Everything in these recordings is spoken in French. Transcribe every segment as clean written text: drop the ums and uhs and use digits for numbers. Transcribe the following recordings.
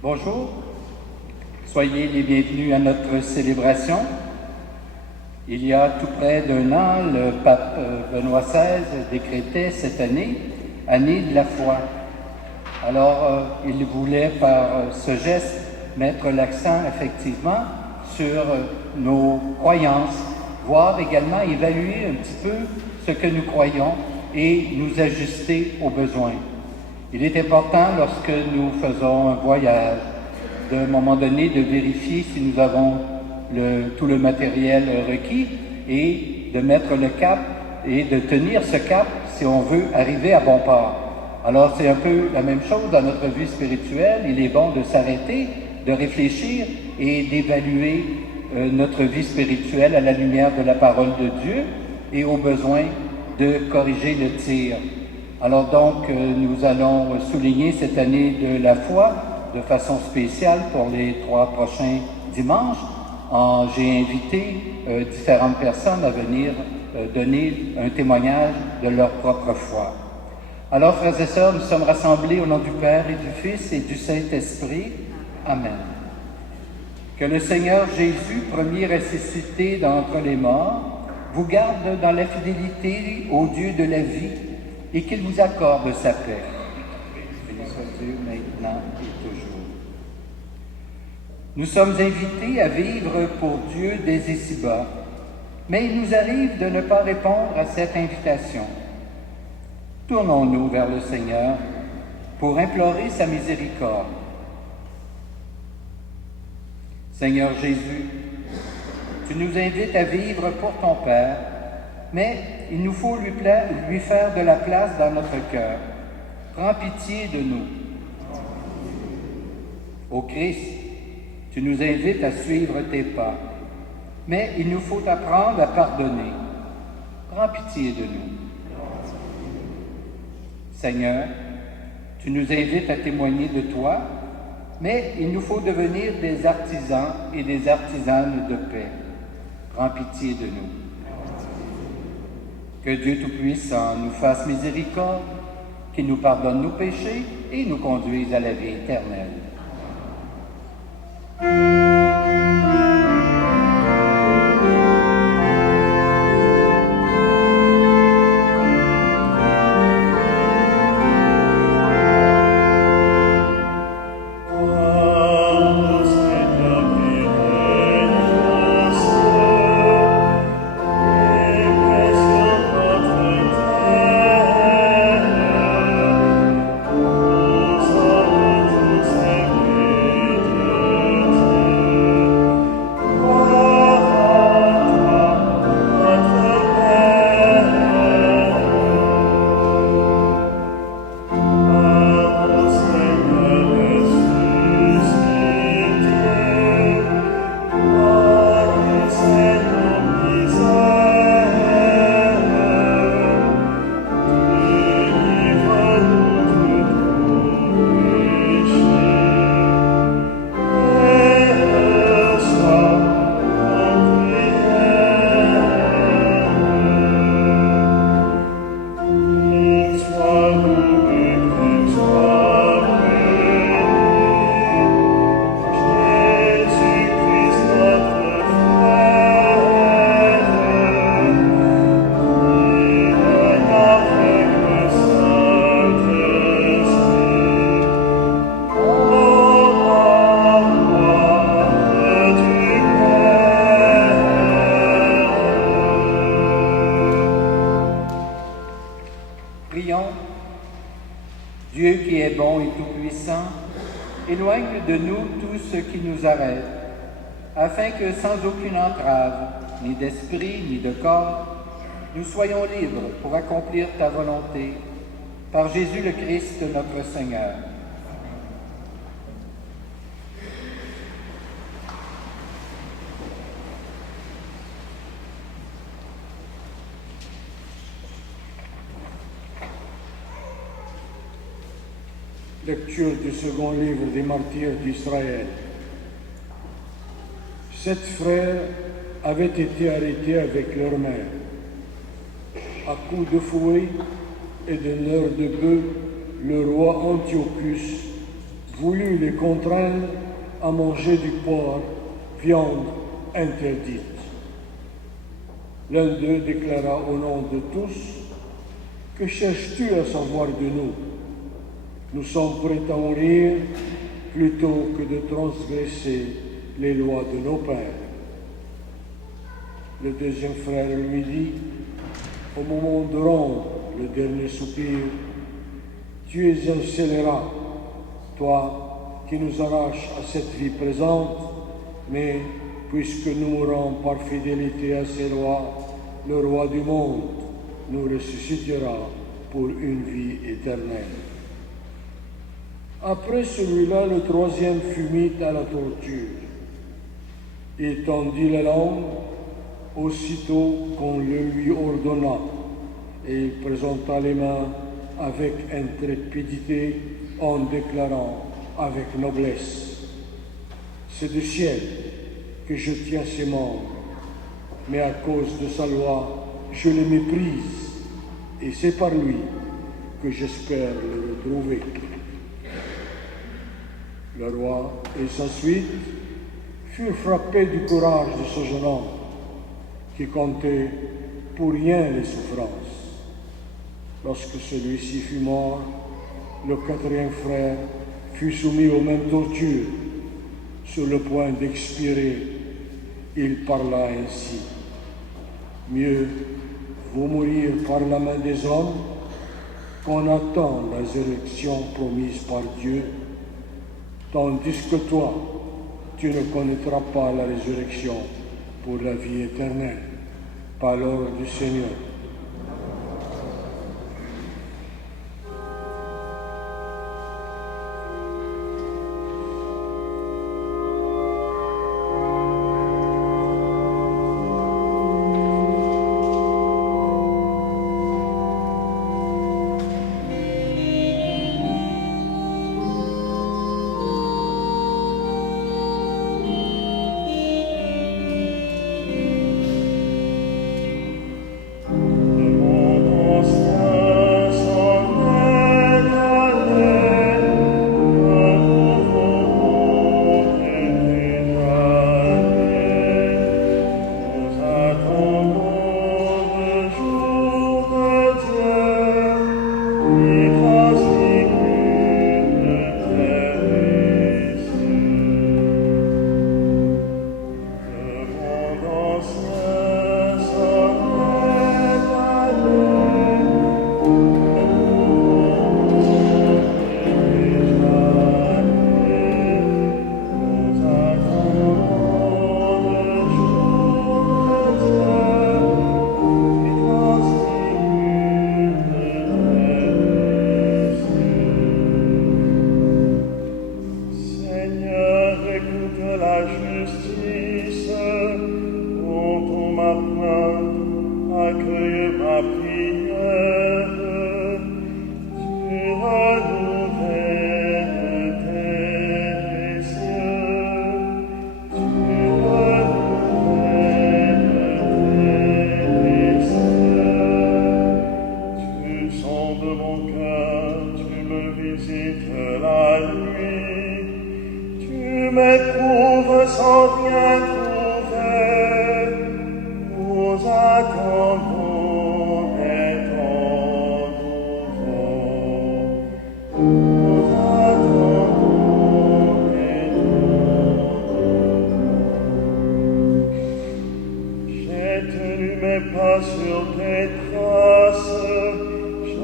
Bonjour, soyez les bienvenus à notre célébration. Il y a tout près d'un an, le pape Benoît XVI décrétait cette année « Année de la foi ». Alors, il voulait par ce geste mettre l'accent effectivement sur nos croyances, voire également évaluer un petit peu ce que nous croyons et nous ajuster aux besoins. Il est important, lorsque nous faisons un voyage, d'un moment donné, de vérifier si nous avons tout le matériel requis et de mettre le cap et de tenir ce cap si on veut arriver à bon port. Alors, c'est un peu la même chose dans notre vie spirituelle. Il est bon de s'arrêter, de réfléchir et d'évaluer notre vie spirituelle à la lumière de la parole de Dieu et au besoin de corriger le tir. Alors donc, nous allons souligner cette année de la foi de façon spéciale pour les 3 prochains dimanches. J'ai invité différentes personnes à venir donner un témoignage de leur propre foi. Alors, frères et sœurs, nous sommes rassemblés au nom du Père et du Fils et du Saint-Esprit. Amen. Que le Seigneur Jésus, premier ressuscité d'entre les morts, vous garde dans la fidélité au Dieu de la vie, et qu'il vous accorde sa paix. Béni soit Dieu maintenant et toujours. Nous sommes invités à vivre pour Dieu dès ici-bas, mais il nous arrive de ne pas répondre à cette invitation. Tournons-nous vers le Seigneur pour implorer sa miséricorde. Seigneur Jésus, tu nous invites à vivre pour ton Père, mais il nous faut lui faire de la place dans notre cœur. Prends pitié de nous. Ô Christ, tu nous invites à suivre tes pas, mais il nous faut apprendre à pardonner. Prends pitié de nous. Seigneur, tu nous invites à témoigner de toi, mais il nous faut devenir des artisans et des artisanes de paix. Prends pitié de nous. Que Dieu Tout-Puissant nous fasse miséricorde, qu'il nous pardonne nos péchés et nous conduise à la vie éternelle. Amen. de nous tout ce qui nous arrête, afin que sans aucune entrave, ni d'esprit, ni de corps, nous soyons libres pour accomplir ta volonté, par Jésus le Christ notre Seigneur. Lecture du second livre des martyrs d'Israël. 7 frères avaient été arrêtés avec leur mère. À coups de fouet et de nerfs de bœuf, le roi Antiochus voulut les contraindre à manger du porc, viande interdite. L'un d'eux déclara au nom de tous: « Que cherches-tu à savoir de nous ? Nous sommes prêts à mourir plutôt que de transgresser les lois de nos pères. » Le deuxième frère lui dit, au moment de rendre le dernier soupir: « Tu es un scélérat, toi qui nous arraches à cette vie présente, mais puisque nous mourons par fidélité à ces lois, le roi du monde nous ressuscitera pour une vie éternelle. » Après celui-là, le troisième fut mis à la torture. Il tendit la langue aussitôt qu'on le lui ordonna, et il présenta les mains avec intrépidité en déclarant avec noblesse: « C'est du ciel que je tiens ses membres, mais à cause de sa loi, je les méprise, et c'est par lui que j'espère le retrouver. » Le roi et sa suite furent frappés du courage de ce jeune homme qui comptait pour rien les souffrances. Lorsque celui-ci fut mort, le quatrième frère fut soumis aux mêmes tortures. Sur le point d'expirer, il parla ainsi: « Mieux vaut mourir par la main des hommes qu'on attend la résurrection promise par Dieu, tandis que toi, tu ne connaîtras pas la résurrection pour la vie éternelle. » Parole du Seigneur.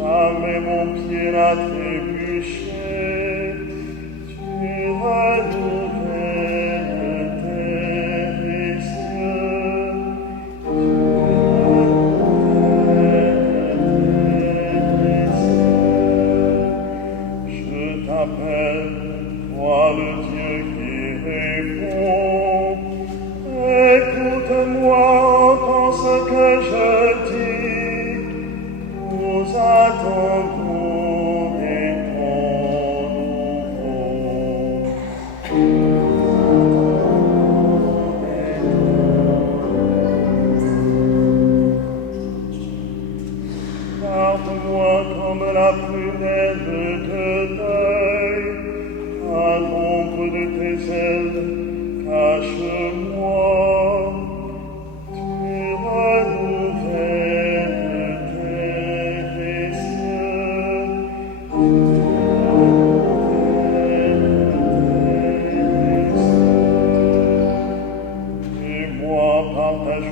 Jamais mon pied n'a trébuché, tu vas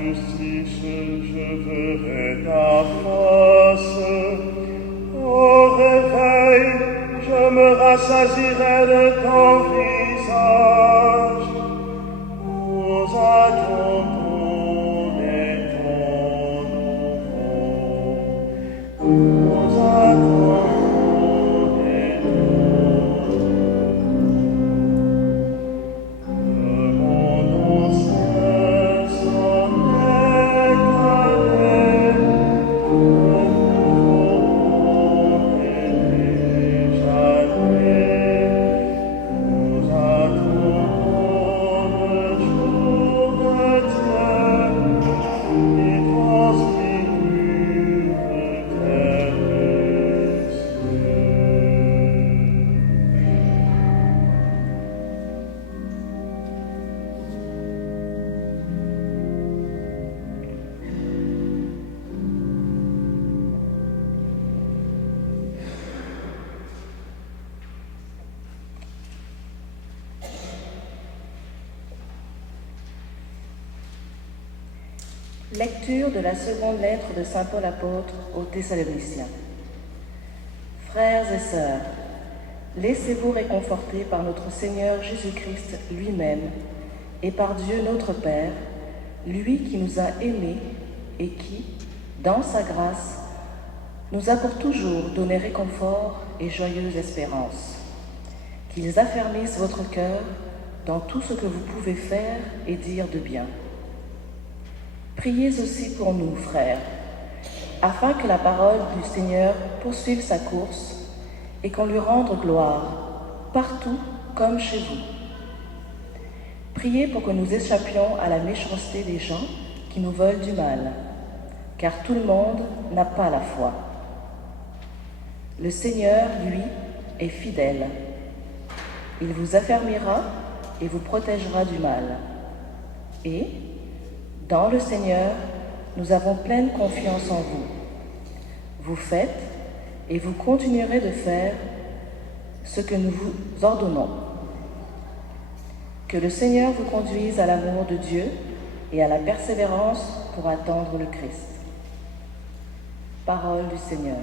justice, je verrai ta face. Au réveil, je me rassasierai de ton visage. Nous attendons les temps nouveaux. Nous attendons les temps nouveaux. Le monde ancien s'en est allé. Au nouveau est déjà né. Nous attendons le jour éternel qui transfigure terre et ciel. Lecture de la seconde lettre de saint Paul apôtre aux Thessaloniciens. Frères et sœurs, laissez-vous réconforter par notre Seigneur Jésus-Christ lui-même et par Dieu notre Père, lui qui nous a aimés et qui, dans sa grâce, nous a pour toujours donné réconfort et joyeuse espérance. Qu'ils affermissent votre cœur dans tout ce que vous pouvez faire et dire de bien. Priez aussi pour nous, frères, afin que la parole du Seigneur poursuive sa course et qu'on lui rende gloire, partout comme chez vous. Priez pour que nous échappions à la méchanceté des gens qui nous veulent du mal, car tout le monde n'a pas la foi. Le Seigneur, lui, est fidèle. Il vous affermira et vous protégera du mal. Et, dans le Seigneur, nous avons pleine confiance en vous. Vous faites et vous continuerez de faire ce que nous vous ordonnons. Que le Seigneur vous conduise à l'amour de Dieu et à la persévérance pour attendre le Christ. Parole du Seigneur.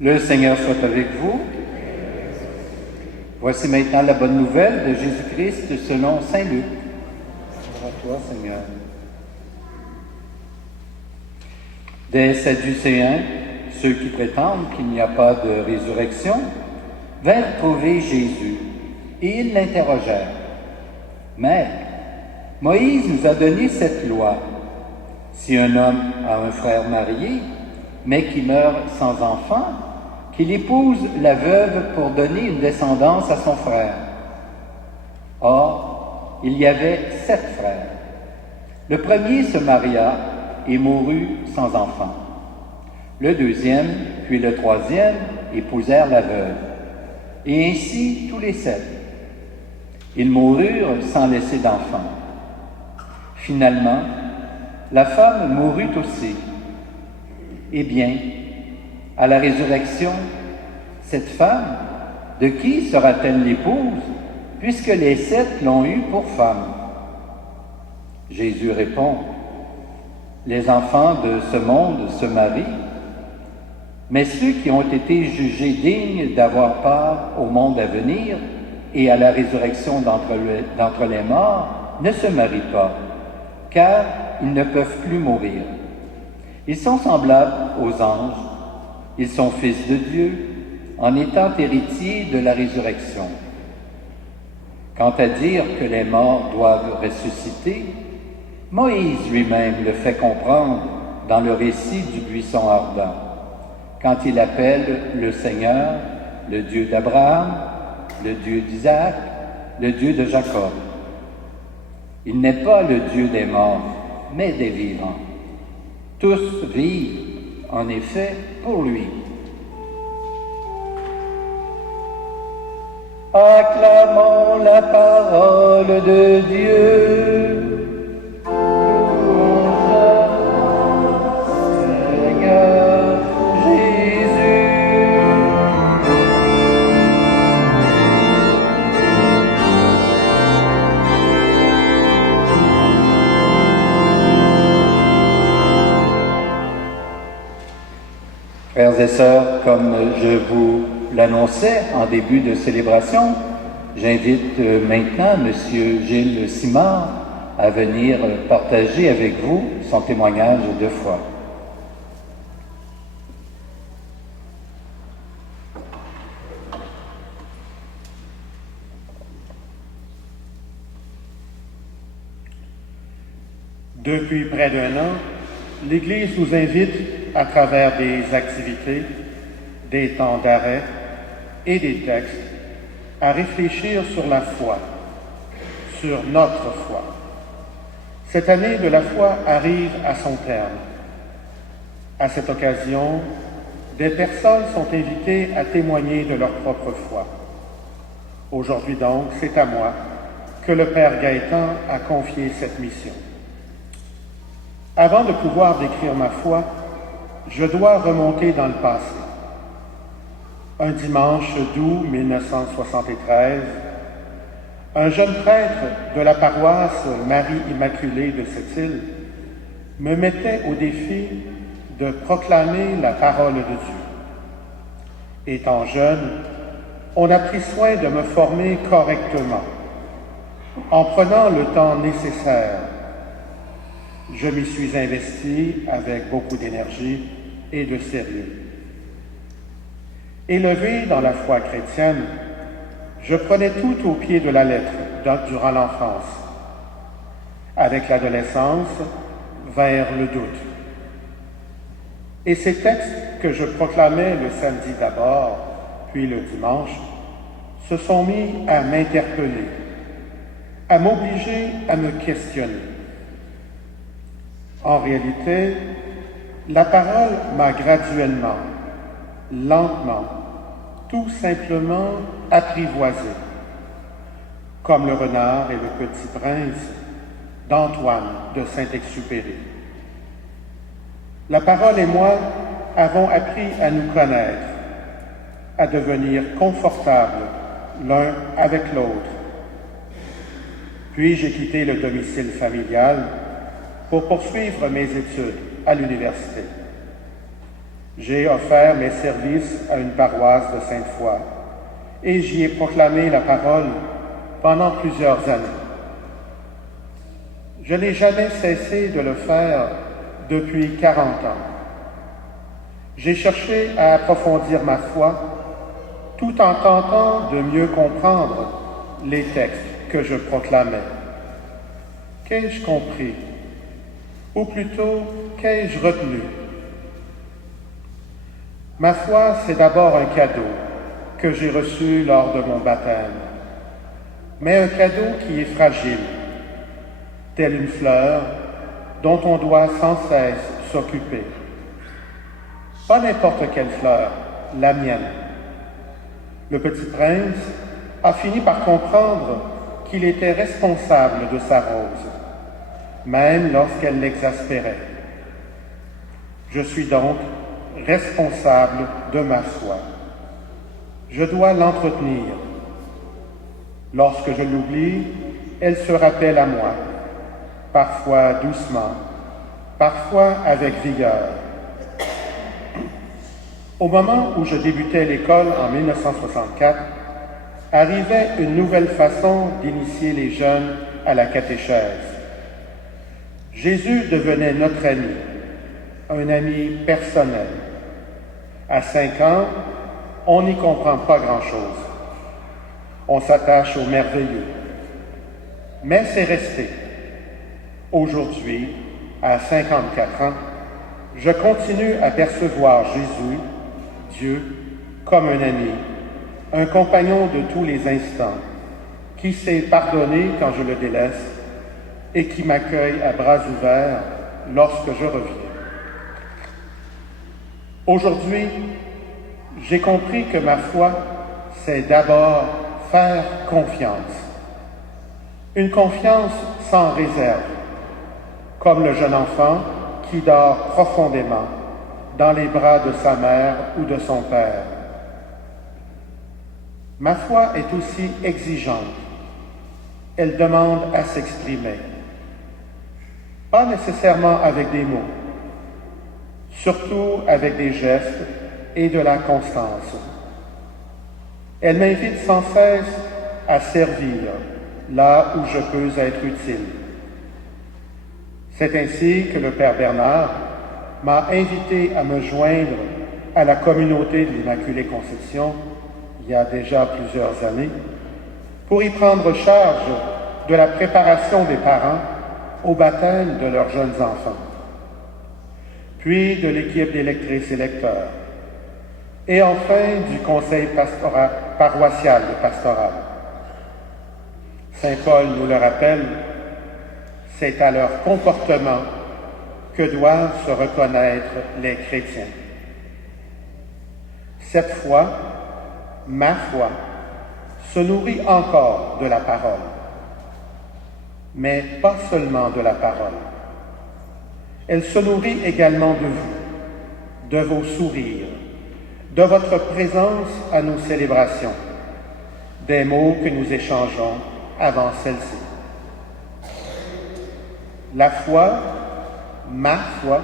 Le Seigneur soit avec vous. Voici maintenant la bonne nouvelle de Jésus-Christ selon saint Luc. Gloire à toi, Seigneur. Des Sadducéens, ceux qui prétendent qu'il n'y a pas de résurrection, vinrent trouver Jésus et ils l'interrogèrent. « Maître, Moïse nous a donné cette loi. Si un homme a un frère marié, mais qui meurt sans enfant, qu'il épouse la veuve pour donner une descendance à son frère. Or, il y avait 7 frères. Le premier se maria et mourut sans enfant. Le deuxième, puis le troisième, épousèrent la veuve. Et ainsi tous les 7. Ils moururent sans laisser d'enfants. Finalement, la femme mourut aussi. Eh bien, à la résurrection, cette femme, de qui sera-t-elle l'épouse, puisque les 7 l'ont eue pour femme? Jésus répond, les enfants de ce monde se marient, mais ceux qui ont été jugés dignes d'avoir part au monde à venir et à la résurrection d'entre les morts ne se marient pas, car ils ne peuvent plus mourir. Ils sont semblables aux anges, ils sont fils de Dieu, en étant héritiers de la résurrection. Quant à dire que les morts doivent ressusciter, Moïse lui-même le fait comprendre dans le récit du buisson ardent, quand il appelle le Seigneur le Dieu d'Abraham, le Dieu d'Isaac, le Dieu de Jacob. Il n'est pas le Dieu des morts, mais des vivants. Tous vivent, en effet, pour lui. Acclamons la parole de Dieu. Seigneur Jésus. Frères et sœurs, comme je vous l'annonçais en début de célébration, j'invite maintenant M. Gilles Simard à venir partager avec vous son témoignage de foi. Depuis près d'1 an, l'Église nous invite, à travers des activités, des temps d'arrêt et des textes, à réfléchir sur la foi, sur notre foi. Cette année de la foi arrive à son terme. À cette occasion, des personnes sont invitées à témoigner de leur propre foi. Aujourd'hui donc, c'est à moi que le Père Gaëtan a confié cette mission. Avant de pouvoir décrire ma foi, je dois remonter dans le passé. Un dimanche d'août 1973, un jeune prêtre de la paroisse Marie-Immaculée de cette île me mettait au défi de proclamer la parole de Dieu. Étant jeune, on a pris soin de me former correctement, en prenant le temps nécessaire. Je m'y suis investi avec beaucoup d'énergie et de sérieux. Élevé dans la foi chrétienne, je prenais tout au pied de la lettre durant l'enfance. Avec l'adolescence, vers le doute. Et ces textes que je proclamais le samedi d'abord, puis le dimanche, se sont mis à m'interpeller, à m'obliger à me questionner. En réalité, la parole m'a graduellement, lentement, tout simplement apprivoisé, comme le renard et le petit prince d'Antoine de Saint-Exupéry. La parole et moi avons appris à nous connaître, à devenir confortables l'un avec l'autre. Puis j'ai quitté le domicile familial pour poursuivre mes études à l'université. J'ai offert mes services à une paroisse de Sainte-Foy et j'y ai proclamé la parole pendant plusieurs années. Je n'ai jamais cessé de le faire depuis 40 ans. J'ai cherché à approfondir ma foi tout en tentant de mieux comprendre les textes que je proclamais. Qu'ai-je compris? Ou plutôt, qu'ai-je retenu? Ma foi, c'est d'abord un cadeau que j'ai reçu lors de mon baptême, mais un cadeau qui est fragile, telle une fleur dont on doit sans cesse s'occuper. Pas n'importe quelle fleur, la mienne. Le petit prince a fini par comprendre qu'il était responsable de sa rose, même lorsqu'elle l'exaspérait. Je suis donc responsable de ma foi. Je dois l'entretenir. Lorsque je l'oublie, elle se rappelle à moi, parfois doucement, parfois avec vigueur. Au moment où je débutais l'école en 1964, arrivait une nouvelle façon d'initier les jeunes à la catéchèse. Jésus devenait notre ami, un ami personnel. À 5 ans, on n'y comprend pas grand-chose. On s'attache au merveilleux. Mais c'est resté. Aujourd'hui, à 54 ans, je continue à percevoir Jésus, Dieu, comme un ami, un compagnon de tous les instants, qui sait pardonner quand je le délaisse et qui m'accueille à bras ouverts lorsque je reviens. Aujourd'hui, j'ai compris que ma foi, c'est d'abord faire confiance. Une confiance sans réserve, comme le jeune enfant qui dort profondément dans les bras de sa mère ou de son père. Ma foi est aussi exigeante. Elle demande à s'exprimer. Pas nécessairement avec des mots, surtout avec des gestes et de la constance. Elle m'invite sans cesse à servir là où je peux être utile. C'est ainsi que le Père Bernard m'a invité à me joindre à la communauté de l'Immaculée Conception il y a déjà plusieurs années pour y prendre charge de la préparation des parents au baptême de leurs jeunes enfants, puis de l'équipe des lectrices et lecteurs, et enfin du conseil paroissial de pastoral. Saint Paul nous le rappelle, c'est à leur comportement que doivent se reconnaître les chrétiens. Cette foi, ma foi, se nourrit encore de la parole, mais pas seulement de la parole. Elle se nourrit également de vous, de vos sourires, de votre présence à nos célébrations, des mots que nous échangeons avant celle-ci. La foi, ma foi,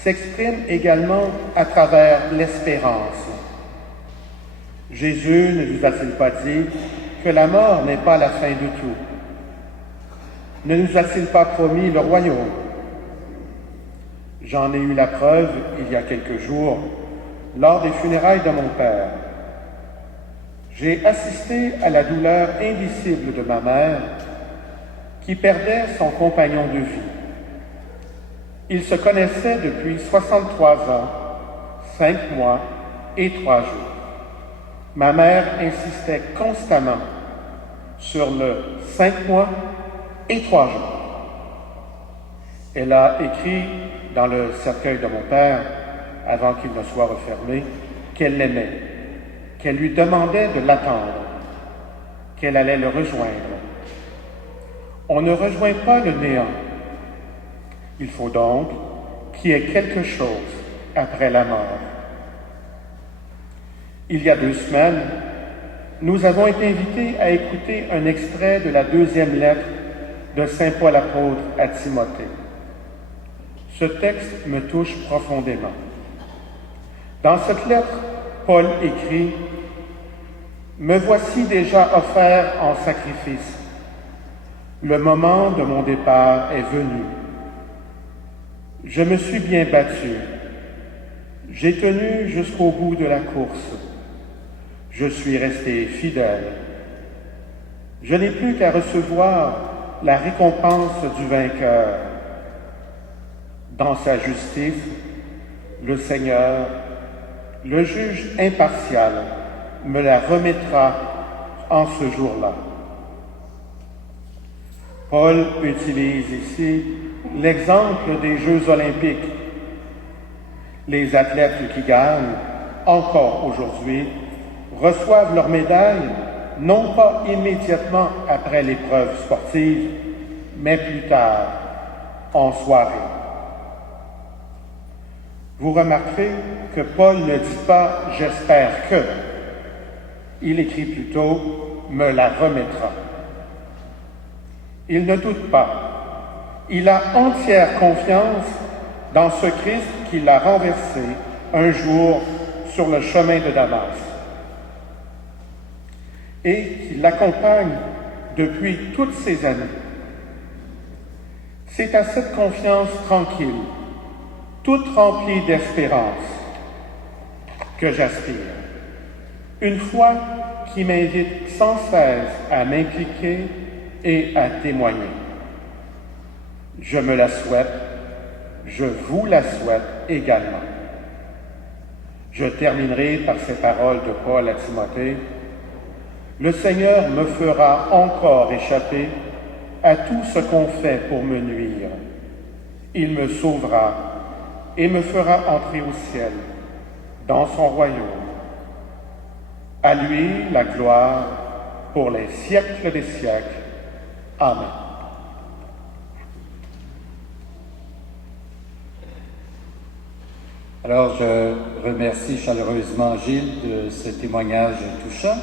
s'exprime également à travers l'espérance. Jésus ne nous a-t-il pas dit que la mort n'est pas la fin de tout? Ne nous a-t-il pas promis le royaume? J'en ai eu la preuve il y a quelques jours, lors des funérailles de mon père. J'ai assisté à la douleur indicible de ma mère qui perdait son compagnon de vie. Ils se connaissaient depuis 63 ans, 5 mois et 3 jours. Ma mère insistait constamment sur le 5 mois et 3 jours. Elle a écrit dans le cercueil de mon père, avant qu'il ne soit refermé, qu'elle l'aimait, qu'elle lui demandait de l'attendre, qu'elle allait le rejoindre. On ne rejoint pas le néant. Il faut donc qu'il y ait quelque chose après la mort. Il y a 2 semaines, nous avons été invités à écouter un extrait de la 2e lettre de Saint Paul apôtre à Timothée. Ce texte me touche profondément. Dans cette lettre, Paul écrit « Me voici déjà offert en sacrifice. Le moment de mon départ est venu. Je me suis bien battu. J'ai tenu jusqu'au bout de la course. Je suis resté fidèle. Je n'ai plus qu'à recevoir la récompense du vainqueur. Dans sa justice, le Seigneur, le juge impartial, me la remettra en ce jour-là. » Paul utilise ici l'exemple des Jeux olympiques. Les athlètes qui gagnent, encore aujourd'hui, reçoivent leur médaille non pas immédiatement après l'épreuve sportive, mais plus tard, en soirée. Vous remarquerez que Paul ne dit pas « j'espère que ». Il écrit plutôt « me la remettra ». Il ne doute pas. Il a entière confiance dans ce Christ qui l'a renversé un jour sur le chemin de Damas et qui l'accompagne depuis toutes ces années. C'est à cette confiance tranquille, toute remplie d'espérance, que j'aspire. Une foi qui m'invite sans cesse à m'impliquer et à témoigner. Je me la souhaite, je vous la souhaite également. Je terminerai par ces paroles de Paul à Timothée. Le Seigneur me fera encore échapper à tout ce qu'on fait pour me nuire. Il me sauvera et me fera entrer au ciel, dans son royaume. À lui la gloire pour les siècles des siècles. Amen. Alors, je remercie chaleureusement Gilles de ce témoignage touchant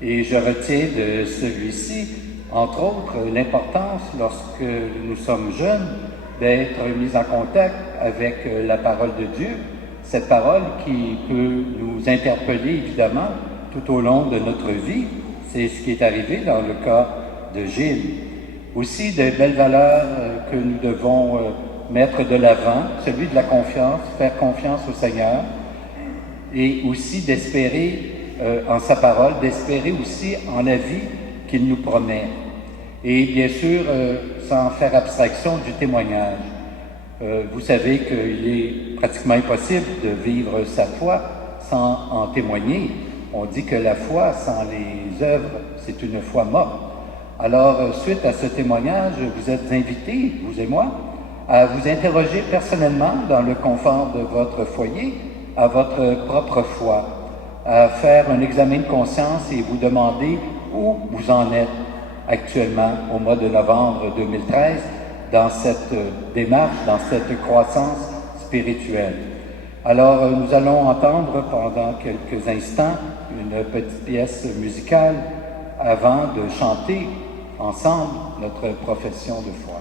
et je retiens de celui-ci, entre autres, l'importance, lorsque nous sommes jeunes, d'être mis en contact avec la parole de Dieu, cette parole qui peut nous interpeller, évidemment, tout au long de notre vie. C'est ce qui est arrivé dans le cas de Gilles. Aussi, de belles valeurs que nous devons mettre de l'avant, celui de la confiance, faire confiance au Seigneur, et aussi d'espérer en sa parole, d'espérer aussi en la vie qu'il nous promet. Et bien sûr, sans faire abstraction du témoignage. Vous savez qu'il est pratiquement impossible de vivre sa foi sans en témoigner. On dit que la foi sans les œuvres, c'est une foi morte. Alors, suite à ce témoignage, vous êtes invités, vous et moi, à vous interroger personnellement dans le confort de votre foyer, à votre propre foi, à faire un examen de conscience et vous demander où vous en êtes actuellement au mois de novembre 2013 dans cette démarche, dans cette croissance spirituelle. Alors, nous allons entendre pendant quelques instants une petite pièce musicale avant de chanter ensemble notre profession de foi.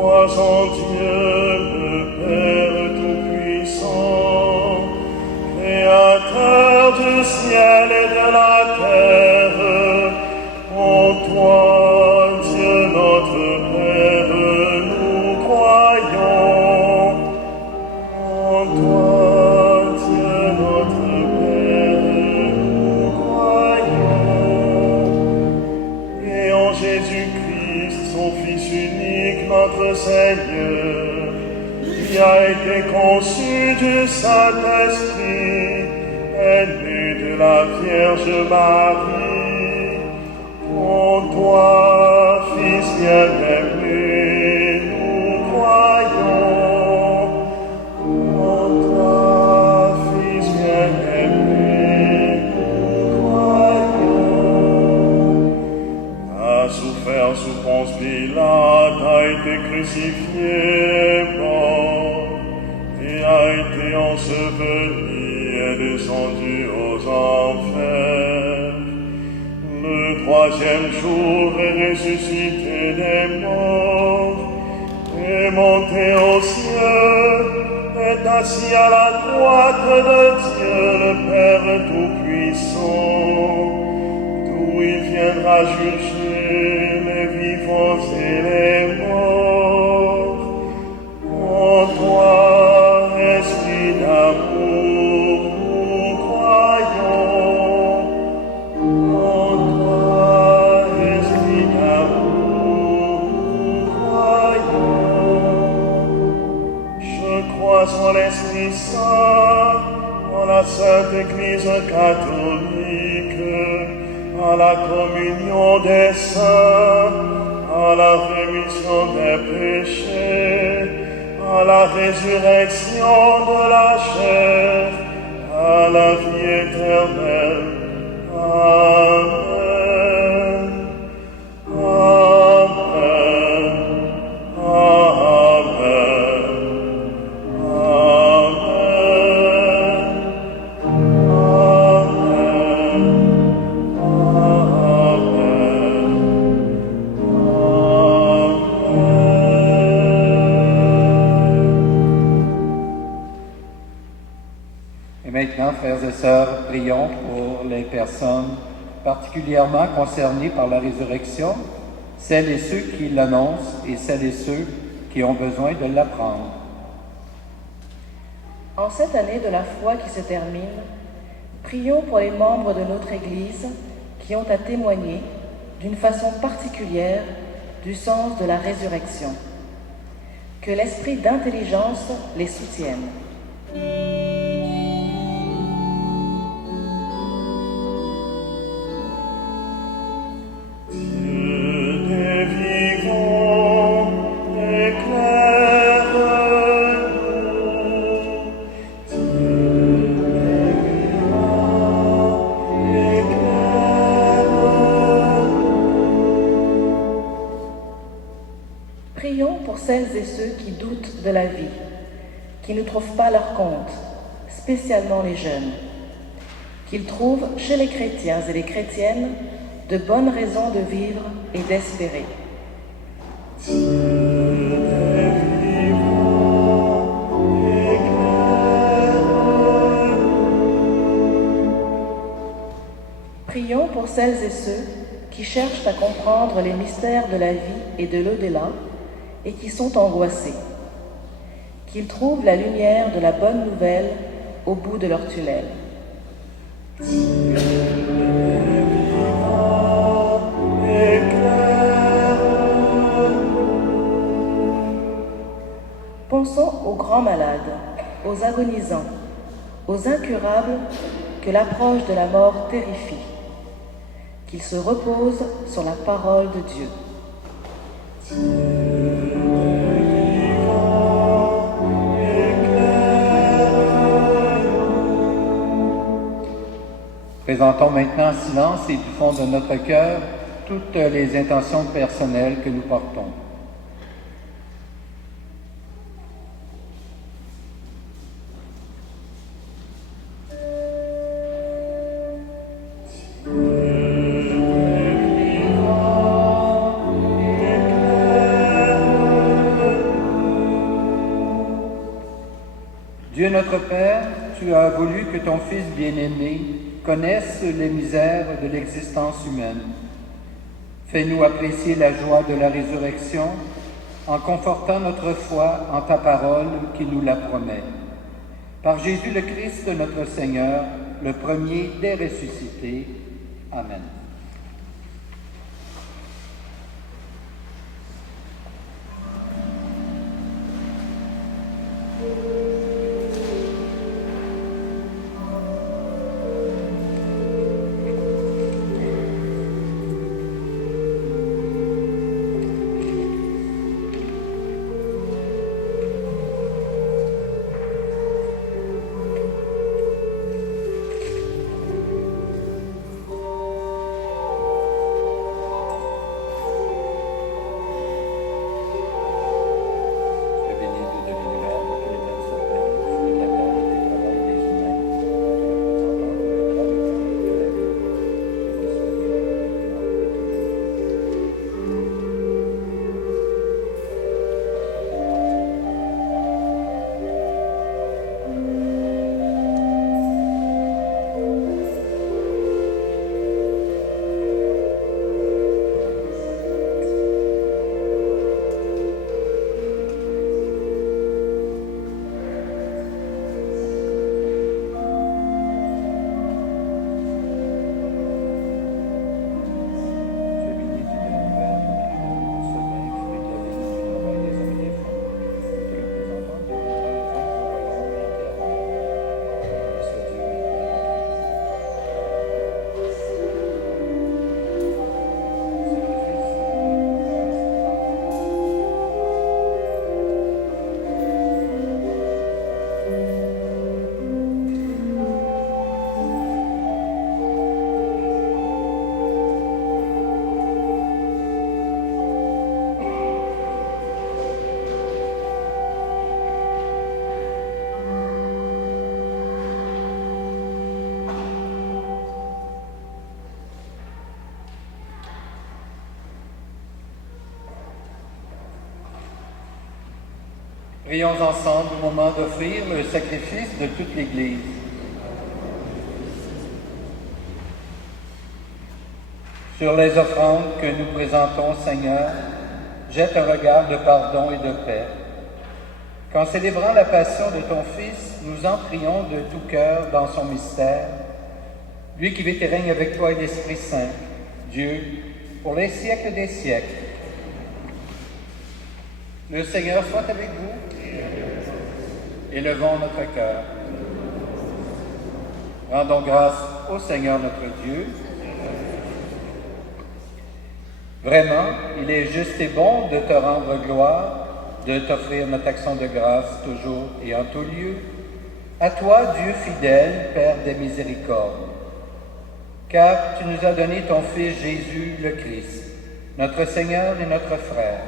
crois en Dieu, le Père Tout-Puissant, Créateur du ciel et de la terre. En toi, Dieu notre Père, nous croyons. En toi, Dieu notre Père, nous croyons. Et en Jésus-Christ, son Fils unique, notre Seigneur, qui a été conçu du Saint-Esprit, est né de la Vierge Marie. En toi, Fils bien-aimé, nous croyons. En toi, Fils bien-aimé, nous croyons. A souffert sous Ponce Pilate, a été crucifié, mort, et a été enseveli et descendu aux enfers. Le troisième jour est ressuscité des morts, est monté aux cieux, est assis à la droite de Dieu le Père Tout-Puissant, d'où il viendra juger les vivants et les morts. En toi, esprit d'amour, nous croyons. En toi, esprit d'amour, nous croyons. Je crois en l'Esprit Saint, en la Sainte Église catholique, à la communion des saints, à la rémission des péchés, à la résurrection de la chair, à la vie éternelle. Amen. Amen. Et maintenant, frères et sœurs, prions pour les personnes particulièrement concernées par la résurrection, celles et ceux qui l'annoncent et celles et ceux qui ont besoin de l'apprendre. En cette année de la foi qui se termine, prions pour les membres de notre Église qui ont à témoigner d'une façon particulière du sens de la résurrection. Que l'esprit d'intelligence les soutienne. Prions pour celles et ceux qui doutent de la vie, qui ne trouvent pas leur compte, spécialement les jeunes, qu'ils trouvent chez les chrétiens et les chrétiennes de bonnes raisons de vivre et d'espérer. Prions pour celles et ceux qui cherchent à comprendre les mystères de la vie et de l'au-delà et qui sont angoissés, qu'ils trouvent la lumière de la bonne nouvelle au bout de leur tunnel. Pensons aux grands malades, aux agonisants, aux incurables que l'approche de la mort terrifie, qu'ils se reposent sur la parole de Dieu. Présentons maintenant en silence et du fond de notre cœur toutes les intentions personnelles que nous portons. Dieu notre Père, tu as voulu que ton Fils bien-aimé connaisse les misères de l'existence humaine. Fais-nous apprécier la joie de la résurrection en confortant notre foi en ta parole qui nous la promet. Par Jésus le Christ, notre Seigneur, le premier des ressuscités. Amen. Prions ensemble au moment d'offrir le sacrifice de toute l'Église. Sur les offrandes que nous présentons, Seigneur, jette un regard de pardon et de paix. Qu'en célébrant la passion de ton Fils, nous entrions de tout cœur dans son mystère, lui qui vit et règne avec toi et l'Esprit Saint, Dieu, pour les siècles des siècles. Le Seigneur soit avec vous. Élevons notre cœur. Rendons grâce au Seigneur notre Dieu. Vraiment, il est juste et bon de te rendre gloire, de t'offrir notre action de grâce toujours et en tout lieu. À toi, Dieu fidèle, Père des miséricordes. Car tu nous as donné ton Fils Jésus le Christ, notre Seigneur et notre frère.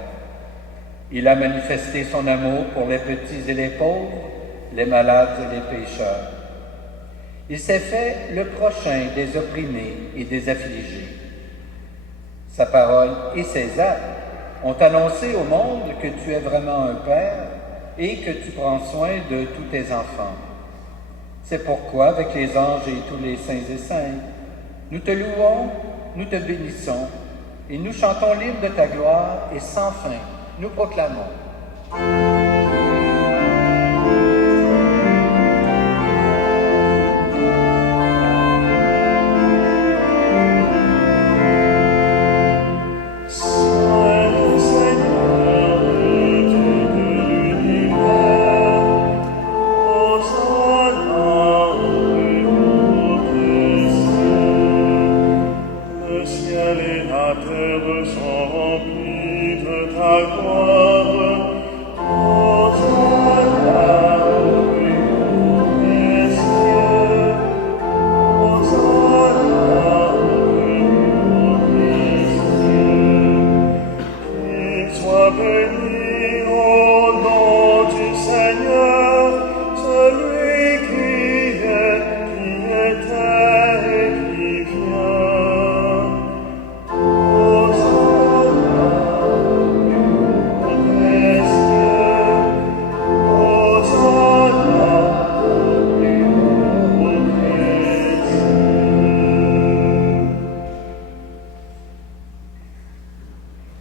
Il a manifesté son amour pour les petits et les pauvres, les malades et les pécheurs. Il s'est fait le prochain des opprimés et des affligés. Sa parole et ses actes ont annoncé au monde que tu es vraiment un Père et que tu prends soin de tous tes enfants. C'est pourquoi, avec les anges et tous les saints et saintes, nous te louons, nous te bénissons et nous chantons l'hymne de ta gloire et sans fin, nous proclamons.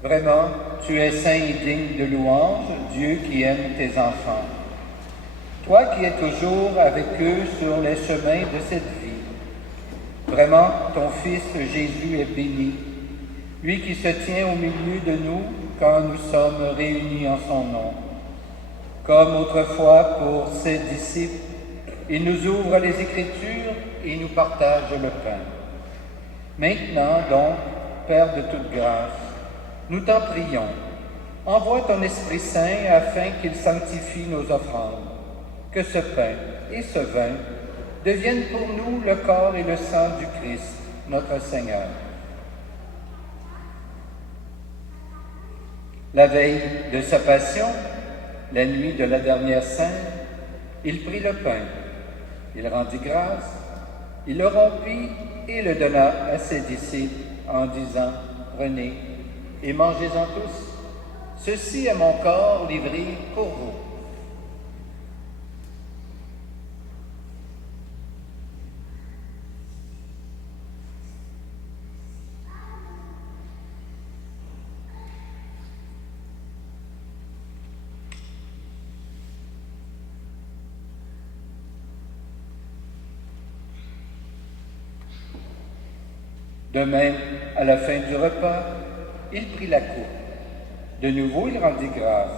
Vraiment, tu es saint et digne de louange, Dieu qui aime tes enfants. Toi qui es toujours avec eux sur les chemins de cette vie. Vraiment, ton Fils Jésus est béni, lui qui se tient au milieu de nous quand nous sommes réunis en son nom. Comme autrefois pour ses disciples, il nous ouvre les Écritures et nous partage le pain. Maintenant donc, Père de toute grâce, nous t'en prions, envoie ton Esprit Saint afin qu'il sanctifie nos offrandes, que ce pain et ce vin deviennent pour nous le corps et le sang du Christ, notre Seigneur. La veille de sa passion, la nuit de la dernière scène, il prit le pain, il rendit grâce, il le rompit et le donna à ses disciples en disant « Prenez, et mangez-en tous. Ceci est mon corps livré pour vous. » De même, à la fin du repas, il prit la coupe. De nouveau, il rendit grâce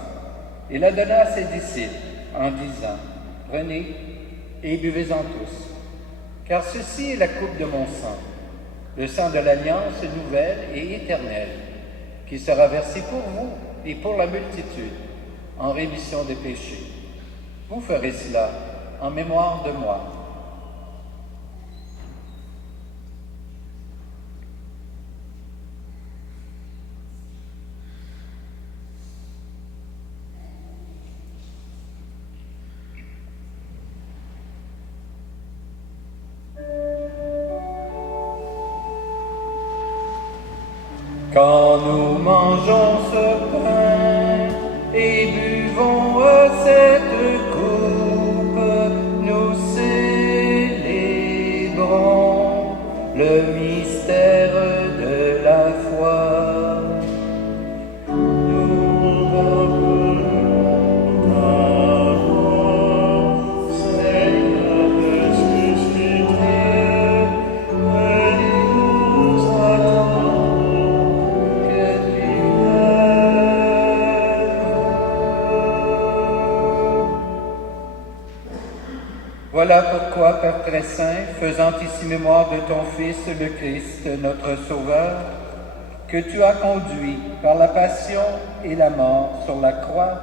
et la donna à ses disciples en disant « Prenez et buvez-en tous, car ceci est la coupe de mon sang, le sang de l'alliance nouvelle et éternelle, qui sera versé pour vous et pour la multitude en rémission des péchés. Vous ferez cela en mémoire de moi. » Quand nous mangeons ce pain et buvons cette Voilà pourquoi, Père très saint, faisant ici mémoire de ton Fils, le Christ, notre Sauveur, que tu as conduit par la passion et la mort sur la croix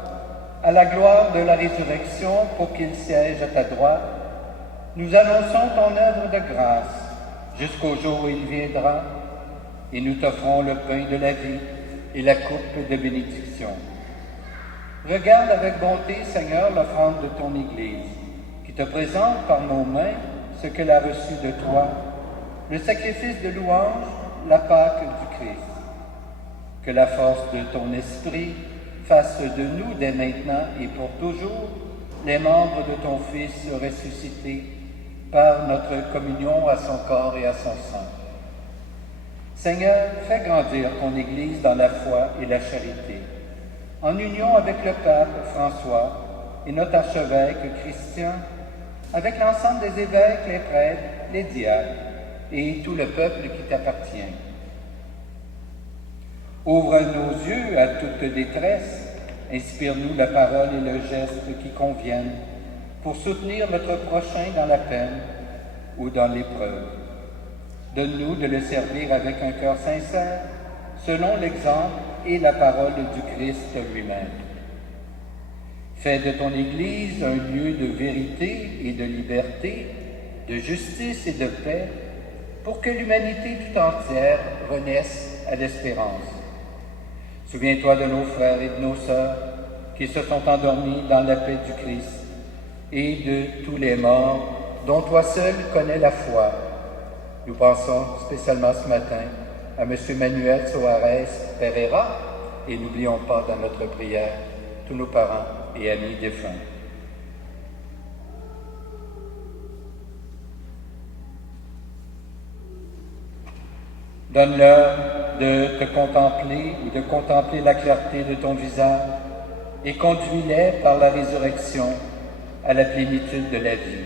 à la gloire de la résurrection pour qu'il siège à ta droite, nous annonçons ton œuvre de grâce jusqu'au jour où il viendra, et nous t'offrons le pain de la vie et la coupe de bénédiction. Regarde avec bonté, Seigneur, l'offrande de ton Église, qui te présente par nos mains ce qu'elle a reçu de toi, le sacrifice de louange, la Pâque du Christ. Que la force de ton esprit fasse de nous dès maintenant et pour toujours les membres de ton Fils ressuscité par notre communion à son corps et à son sang. Seigneur, fais grandir ton Église dans la foi et la charité, en union avec le pape François et notre archevêque Christian, avec l'ensemble des évêques, les prêtres, les diacres et tout le peuple qui t'appartient. Ouvre nos yeux à toute détresse, inspire-nous la parole et le geste qui conviennent pour soutenir notre prochain dans la peine ou dans l'épreuve. Donne-nous de le servir avec un cœur sincère, selon l'exemple et la parole du Christ lui-même. Fais de ton Église un lieu de vérité et de liberté, de justice et de paix, pour que l'humanité tout entière renaisse à l'espérance. Souviens-toi de nos frères et de nos sœurs qui se sont endormis dans la paix du Christ et de tous les morts dont toi seul connais la foi. Nous pensons spécialement ce matin à M. Manuel Soares Pereira et n'oublions pas dans notre prière tous nos parents et amis défunts. Donne-leur de te contempler ou de contempler la clarté de ton visage et conduis-les par la résurrection à la plénitude de la vie.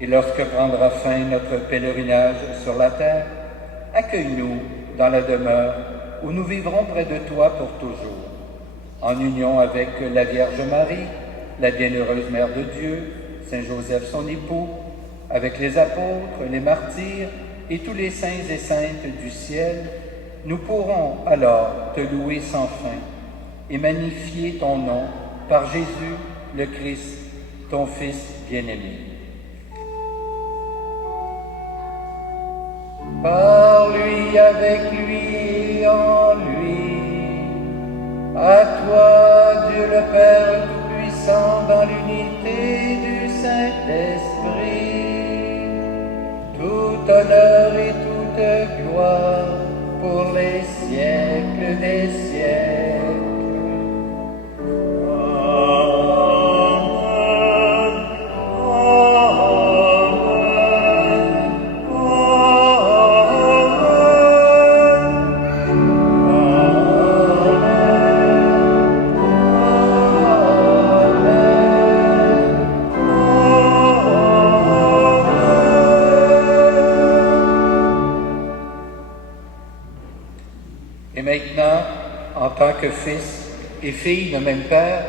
Et lorsque prendra fin notre pèlerinage sur la terre, accueille-nous dans la demeure où nous vivrons près de toi pour toujours, en union avec la Vierge Marie, la bienheureuse Mère de Dieu, Saint Joseph son époux, avec les apôtres, les martyrs et tous les saints et saintes du ciel. Nous pourrons alors te louer sans fin et magnifier ton nom par Jésus le Christ, ton Fils bien-aimé. Par lui, avec lui et en lui, à toi, Dieu le Père Tout-Puissant, dans l'unité du Saint-Esprit, tout honneur et toute gloire pour les siècles des siècles. En tant que fils et filles de même Père,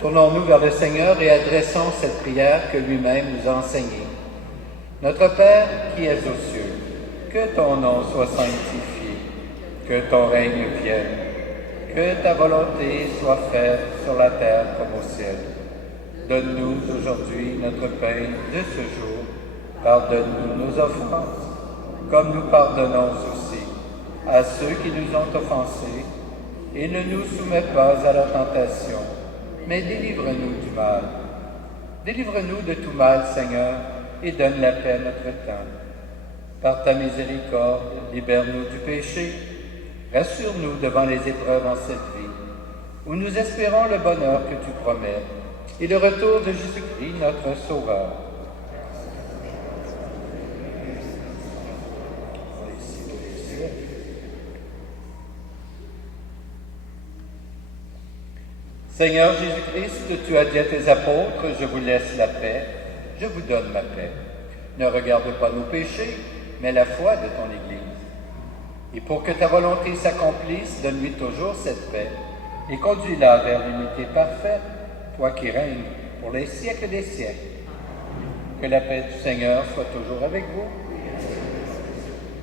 tournons-nous vers le Seigneur et adressons cette prière que lui-même nous a enseignée. Notre Père qui es aux cieux, que ton nom soit sanctifié, que ton règne vienne, que ta volonté soit faite sur la terre comme au ciel. Donne-nous aujourd'hui notre pain de ce jour. Pardonne-nous nos offenses, comme nous pardonnons aussi à ceux qui nous ont offensés. Et ne nous soumets pas à la tentation, mais délivre-nous du mal. Délivre-nous de tout mal, Seigneur, et donne la paix à notre temps. Par ta miséricorde, libère-nous du péché. Rassure-nous devant les épreuves en cette vie, où nous espérons le bonheur que tu promets, et le retour de Jésus-Christ, notre Sauveur. Seigneur Jésus-Christ, tu as dit à tes apôtres, je vous laisse la paix, je vous donne ma paix. Ne regarde pas nos péchés, mais la foi de ton Église. Et pour que ta volonté s'accomplisse, donne-lui toujours cette paix et conduis-la vers l'unité parfaite, toi qui règnes pour les siècles des siècles. Que la paix du Seigneur soit toujours avec vous.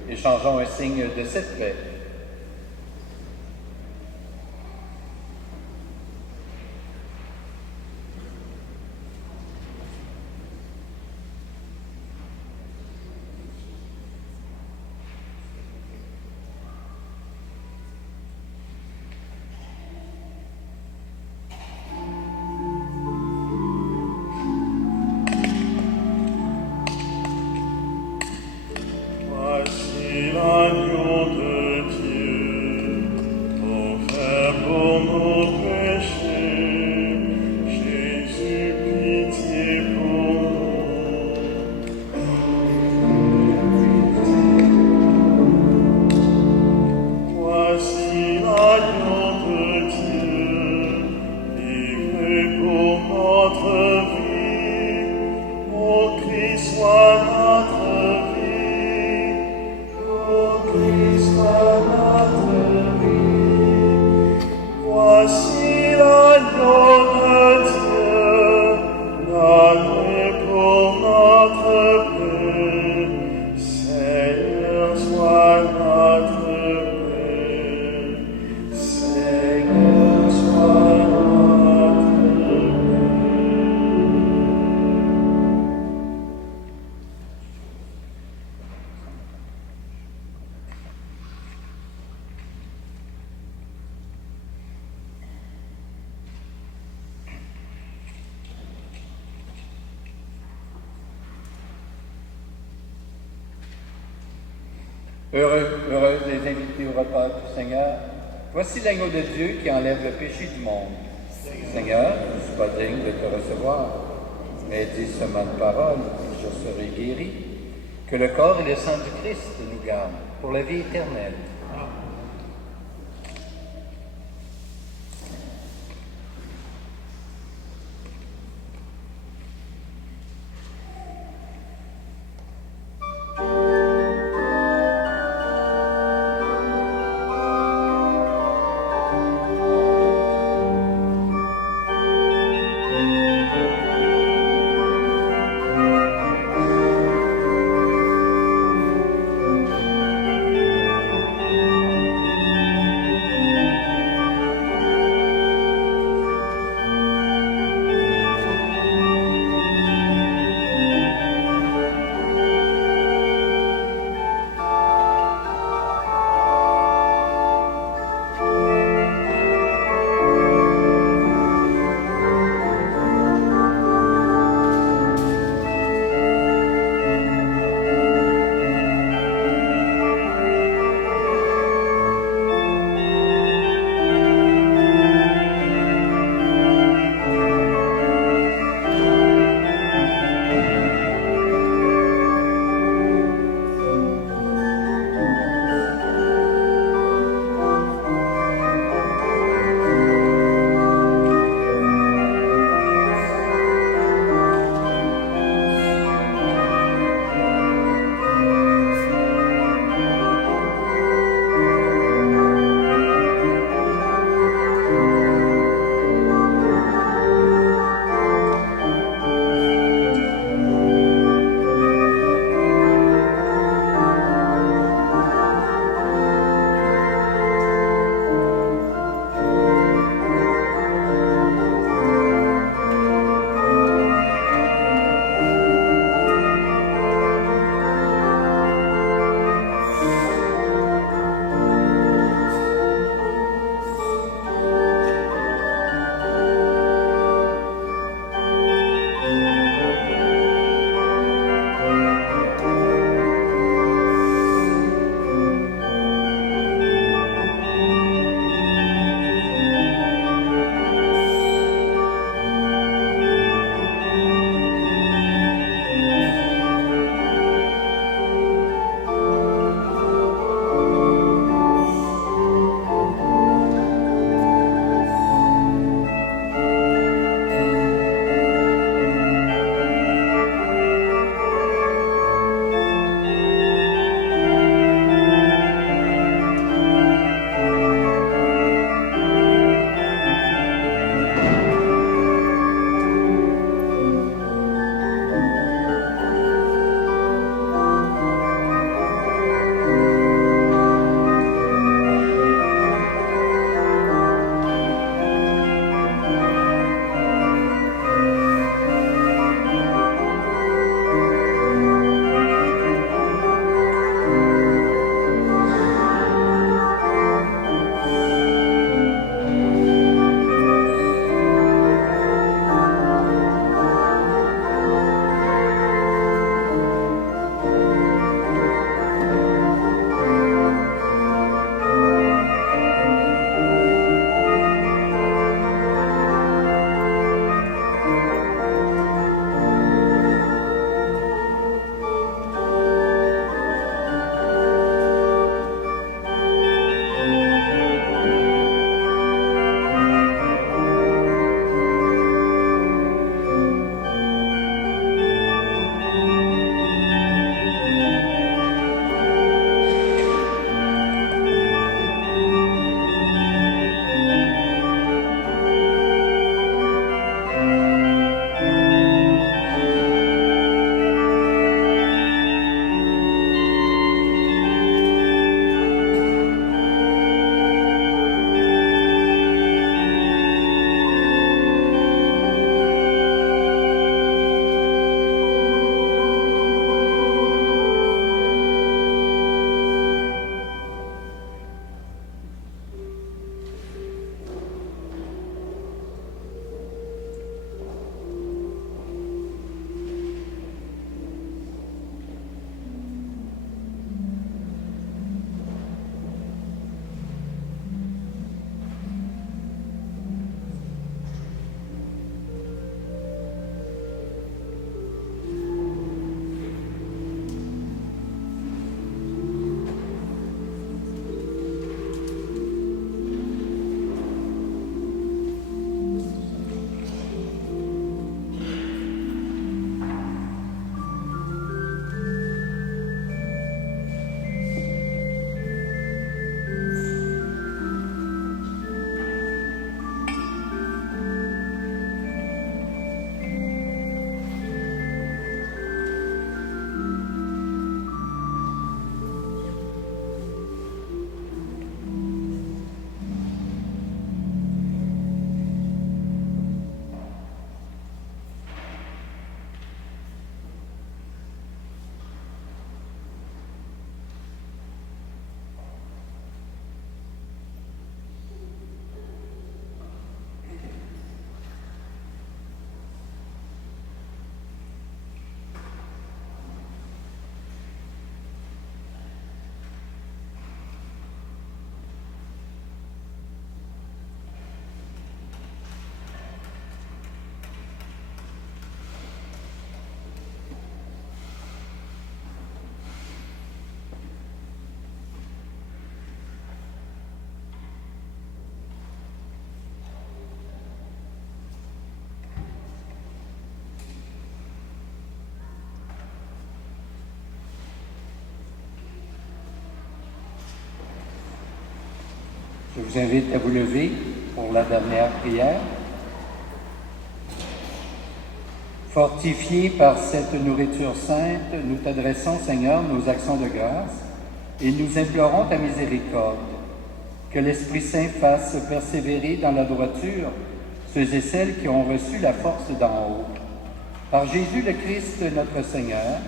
Échangeons un signe de cette paix. Voici l'agneau de Dieu, offert pour nos péchés. Jésus, pitié pour nous. Voici l'agneau de Dieu, livré pour notre vie. Ô Christ, sois notre vie. Ô Christ, sois notre vie. Voici l'agneau de Dieu, donné pour notre paix. Seigneur, sois notre paix. Seigneur, sois notre paix. Heureuses les invités au repas du Seigneur. Voici l'agneau de Dieu qui enlève le péché du monde. Seigneur, je ne suis pas digne de te recevoir, mais dis seulement une parole et je serai guéri. Que le corps et le sang du Christ nous gardent pour la vie éternelle. vous invite à vous lever pour la dernière prière. Fortifiés par cette nourriture sainte, nous t'adressons, Seigneur, nos actions de grâce et nous implorons ta miséricorde. Que l'Esprit Saint fasse persévérer dans la droiture ceux et celles qui ont reçu la force d'en haut. Par Jésus le Christ, notre Seigneur.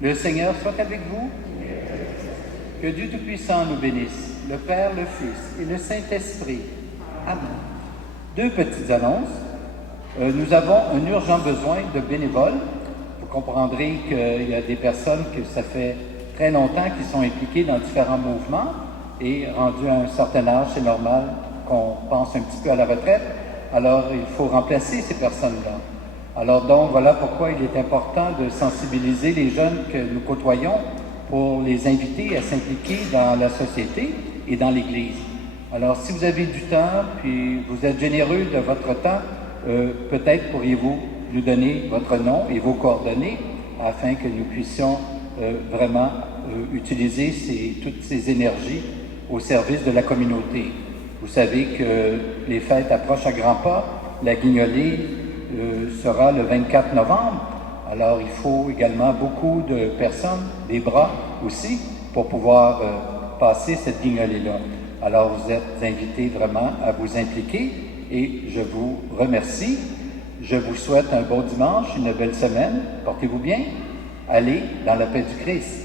Le Seigneur soit avec vous. Que Dieu Tout-Puissant nous bénisse, le Père, le Fils et le Saint-Esprit. Amen. Deux petites annonces. Nous avons un urgent besoin de bénévoles. Vous comprendrez qu'il y a des personnes que ça fait très longtemps qui sont impliquées dans différents mouvements et rendu à un certain âge, c'est normal qu'on pense un petit peu à la retraite. Alors, il faut remplacer ces personnes-là. Alors donc, voilà pourquoi il est important de sensibiliser les jeunes que nous côtoyons pour les inviter à s'impliquer dans la société et dans l'Église. Alors, si vous avez du temps, puis vous êtes généreux de votre temps, peut-être pourriez-vous nous donner votre nom et vos coordonnées afin que nous puissions vraiment utiliser toutes ces énergies au service de la communauté. Vous savez que les fêtes approchent à grands pas. La guignolée sera le 24 novembre. Alors, il faut également beaucoup de personnes, des bras aussi, pour pouvoir passer cette guignolée-là. Alors, vous êtes invités vraiment à vous impliquer et je vous remercie. Je vous souhaite un bon dimanche, une belle semaine. Portez-vous bien. Allez dans la paix du Christ.